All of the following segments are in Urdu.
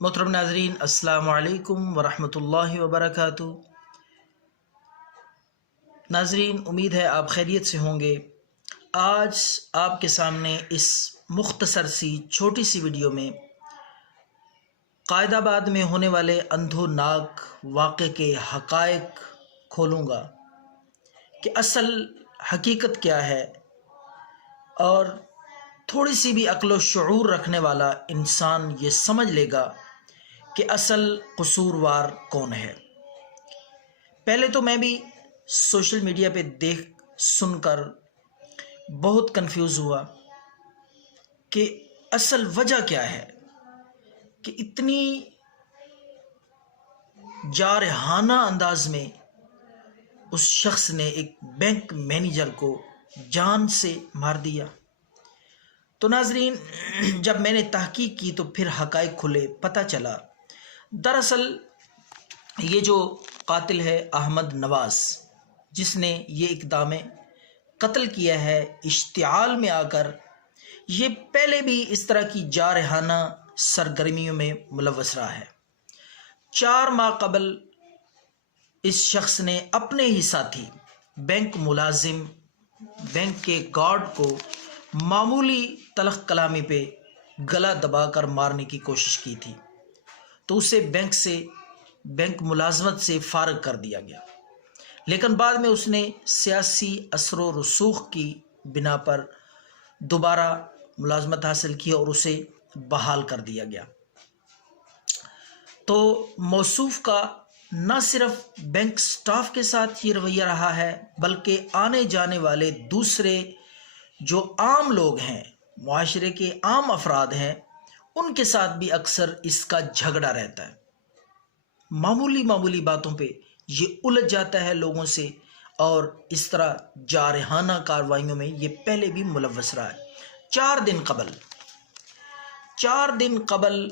محترم ناظرین، السلام علیکم ورحمۃ اللہ وبرکاتہ۔ ناظرین، امید ہے آپ خیریت سے ہوں گے۔ آج آپ کے سامنے اس مختصر سی چھوٹی سی ویڈیو میں قائد آباد میں ہونے والے اندھوناک واقعے کے حقائق کھولوں گا کہ اصل حقیقت کیا ہے، اور تھوڑی سی بھی عقل و شعور رکھنے والا انسان یہ سمجھ لے گا کہ اصل قصوروار کون ہے۔ پہلے تو میں بھی سوشل میڈیا پہ دیکھ سن کر بہت کنفیوز ہوا کہ اصل وجہ کیا ہے کہ اتنی جارحانہ انداز میں اس شخص نے ایک بینک مینیجر کو جان سے مار دیا۔ تو ناظرین، جب میں نے تحقیق کی تو پھر حقائق کھلے، پتہ چلا دراصل یہ جو قاتل ہے احمد نواز، جس نے یہ اقدام قتل کیا ہے اشتعال میں آ کر، یہ پہلے بھی اس طرح کی جارحانہ سرگرمیوں میں ملوث رہا ہے۔ 4 ماہ قبل اس شخص نے اپنے ہی ساتھی بینک ملازم، بینک کے گارڈ کو معمولی تلخ کلامی پہ گلا دبا کر مارنے کی کوشش کی تھی، تو اسے بینک ملازمت سے فارغ کر دیا گیا، لیکن بعد میں اس نے سیاسی اثر و رسوخ کی بنا پر دوبارہ ملازمت حاصل کی اور اسے بحال کر دیا گیا۔ تو موصوف کا نہ صرف بینک سٹاف کے ساتھ یہ رویہ رہا ہے، بلکہ آنے جانے والے دوسرے جو عام لوگ ہیں، معاشرے کے عام افراد ہیں، ان کے ساتھ بھی اکثر اس کا جھگڑا رہتا ہے۔ معمولی باتوں پہ یہ الجھ جاتا ہے لوگوں سے، اور اس طرح جارحانہ کارروائیوں میں یہ پہلے بھی ملوث رہا ہے۔ 4 دن قبل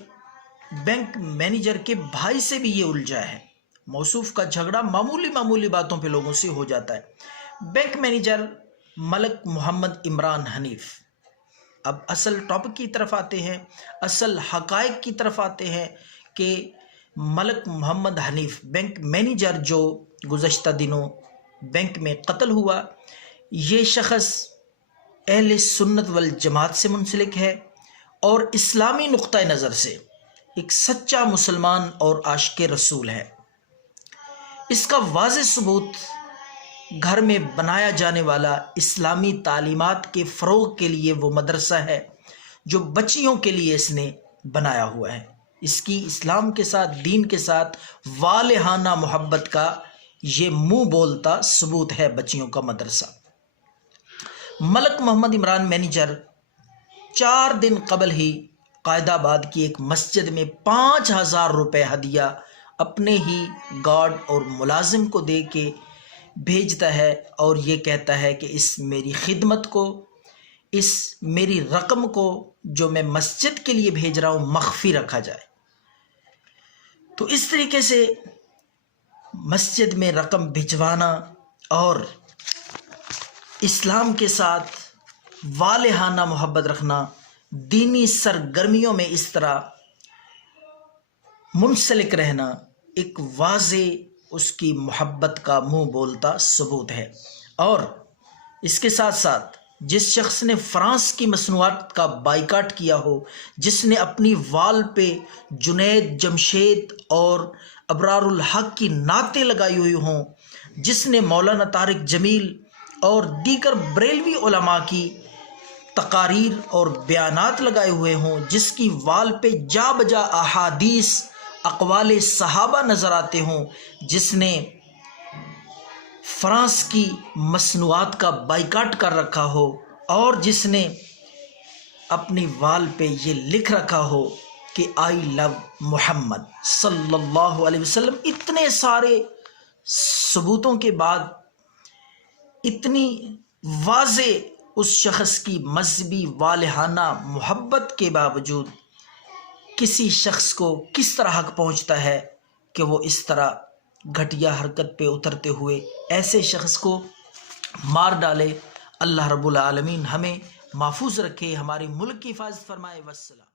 بینک مینیجر کے بھائی سے بھی یہ الجھا ہے۔ موصوف کا جھگڑا معمولی باتوں پہ لوگوں سے ہو جاتا ہے۔ بینک مینیجر ملک محمد عمران حنیف۔ اب اصل ٹاپک کی طرف آتے ہیں، اصل حقائق کی طرف آتے ہیں کہ ملک محمد حنیف بینک مینیجر جو گزشتہ دنوں بینک میں قتل ہوا، یہ شخص اہل سنت والجماعت سے منسلک ہے اور اسلامی نقطہ نظر سے ایک سچا مسلمان اور عاشق رسول ہے۔ اس کا واضح ثبوت گھر میں بنایا جانے والا اسلامی تعلیمات کے فروغ کے لیے وہ مدرسہ ہے جو بچیوں کے لیے اس نے بنایا ہوا ہے۔ اس کی اسلام کے ساتھ، دین کے ساتھ والہانہ محبت کا یہ منہ بولتا ثبوت ہے بچیوں کا مدرسہ۔ ملک محمد عمران مینیجر 4 دن قبل ہی قائد آباد کی ایک مسجد میں 5000 روپے ہدیہ اپنے ہی گارڈ اور ملازم کو دے کے بھیجتا ہے، اور یہ کہتا ہے کہ اس میری خدمت کو، اس میری رقم کو جو میں مسجد کے لیے بھیج رہا ہوں، مخفی رکھا جائے۔ تو اس طریقے سے مسجد میں رقم بھجوانا اور اسلام کے ساتھ والہانہ محبت رکھنا، دینی سرگرمیوں میں اس طرح منسلک رہنا، ایک واضح اس کی محبت کا منہ بولتا ثبوت ہے۔ اور اس کے ساتھ ساتھ جس شخص نے فرانس کی مصنوعات کا بائیکاٹ کیا ہو، جس نے اپنی وال پہ جنید، جمشید اور ابرار الحق کی نعتیں لگائی ہوئی ہوں، جس نے مولانا طارق جمیل اور دیگر بریلوی علماء کی تقاریر اور بیانات لگائے ہوئے ہوں، جس کی وال پہ جا بجا احادیث، اقوال صحابہ نظر آتے ہوں، جس نے فرانس کی مصنوعات کا بائیکاٹ کر رکھا ہو، اور جس نے اپنی وال پہ یہ لکھ رکھا ہو کہ آئی لو محمد صلی اللہ علیہ وسلم، اتنے سارے ثبوتوں کے بعد، اتنی واضح اس شخص کی مذہبی والہانہ محبت کے باوجود کسی شخص کو کس طرح حق پہنچتا ہے کہ وہ اس طرح گھٹیا حرکت پہ اترتے ہوئے ایسے شخص کو مار ڈالے۔ اللہ رب العالمین ہمیں محفوظ رکھے، ہمارے ملک کی حفاظت فرمائے۔ والسلام۔